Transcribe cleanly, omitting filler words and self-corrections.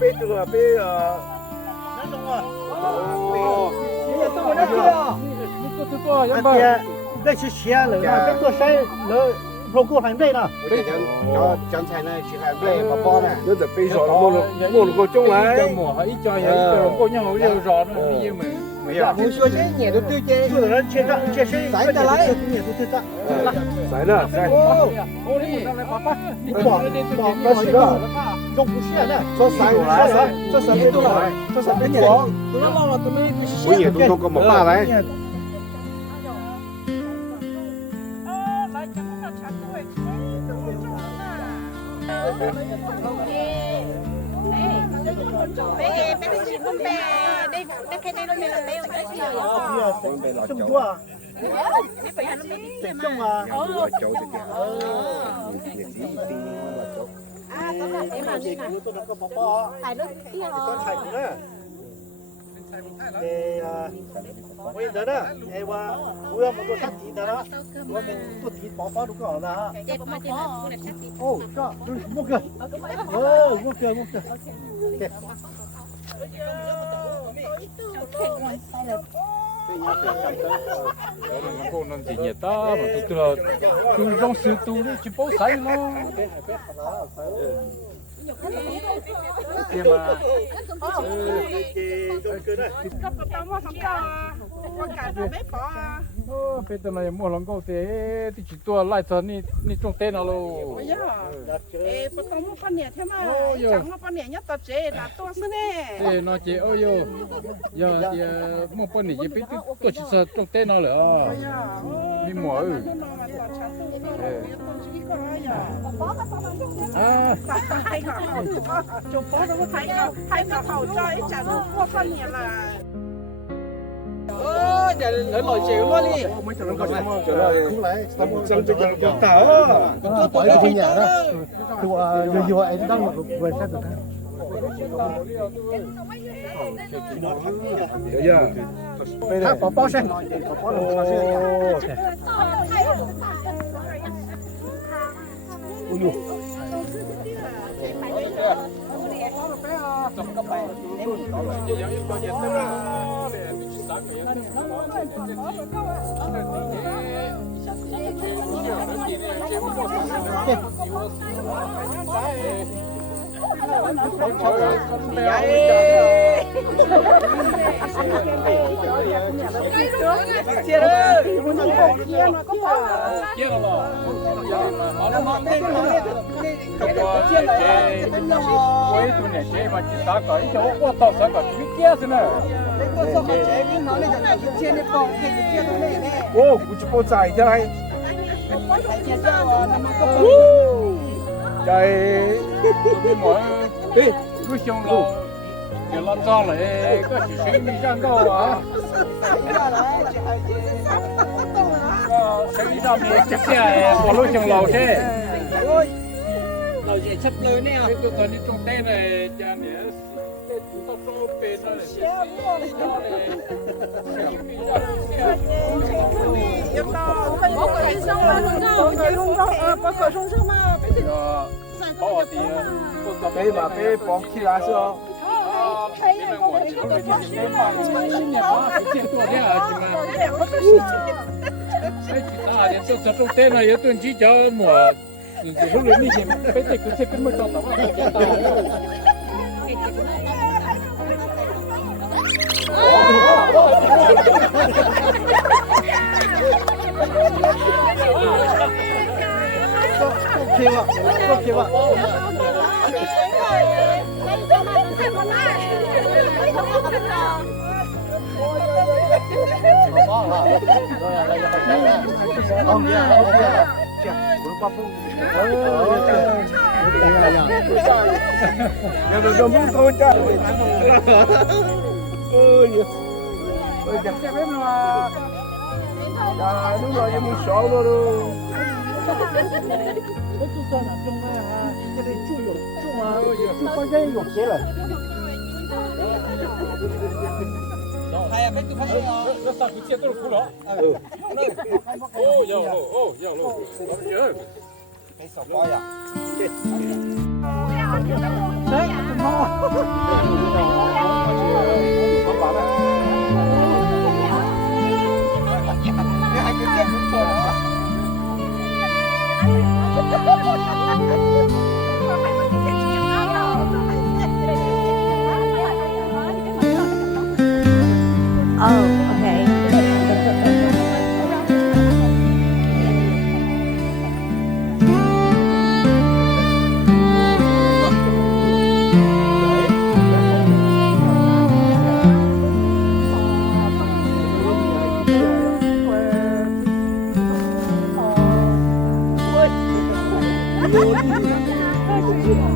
被这个被那种啊，你也动我那去啊，你做，要不那去钱了，那做山了，如果还没呢，我讲菜呢，去还没包包呢，有点悲伤，摸了个钟来，摸一家也过年我就绕着你们。没有，我说这年都对接，有的人接账接生，来的来，年都对账，来了，来，我来爸爸，你过来的这个用不现的，这三来，这三年多来，这三年多，都让老了都没我也都弄个么大来。这么多啊？得种啊！个宝宝，ถ่ายรูปเที่ยว ต้องถ่ายกูนะ我也得的，我不要么多身体的了，我们做体宝宝都搞了哈。哦，这就是木哥，哦，木哥，cô nó chỉ nhiệt ta mà tôi là tôi trong sự tu đi chỉ bố say lo bây giờ này mua lòng câu thế thì chỉ tua lại cho ni trong tên nào luôn. Bắt đầu mua con nhẹ thế mà, chẳng mua con nhẹ nhất tập chế là to thế này. Thế nó chỉ ôi yo, giờ thì mua con nhẹ biết tôi chỉ sợ trong tên nào nữa. Đi mua. À. Chụp bó nó thấy cái thầu cho ấy chả mua con nhẹ là. Giờ lấy lòi chịu luôn đi. Mấy thằng nó còn lại, trở lại không lấy, tao muốn chân cho cái tảo. Có tuổi cái nhà đó. Tôi vừa anh đang một vừa sát được thế. Bây giờ bỏ bao sen. Ôi ô, cũng chỉ có dài thế này. Trời, tôi nói đi, cứ xong rồi, giờ làm sao lại có chỉ suy nghĩ ra đâu à? Suy nghĩ ra mình chắc sẽ bỏ lối xong lầu thế. Lòi chịu chấp lời nè. Tôi thấy đi trong tên này cha nè, tao trâu bền rồi. Bé mà bé bỏ khi lá xưa. Trong tên này tôi chỉ cho mùa lúc lớn như thế bé thì cứ sẽ mất trong tao ok ạ. Ông kia, Nó muốn thôi cha. Ôi chặt xe bếp mà. À đúng rồi, muốn sợ luôn đâu. Cái chú cho là trong cái đây chú dụng, chú mà chú có cái dụng chế rồi. Hay à, mấy tụi phát hiện nó sao cứ chết tôi đó. Ô, giờ lô. cái sọc coi à. 去。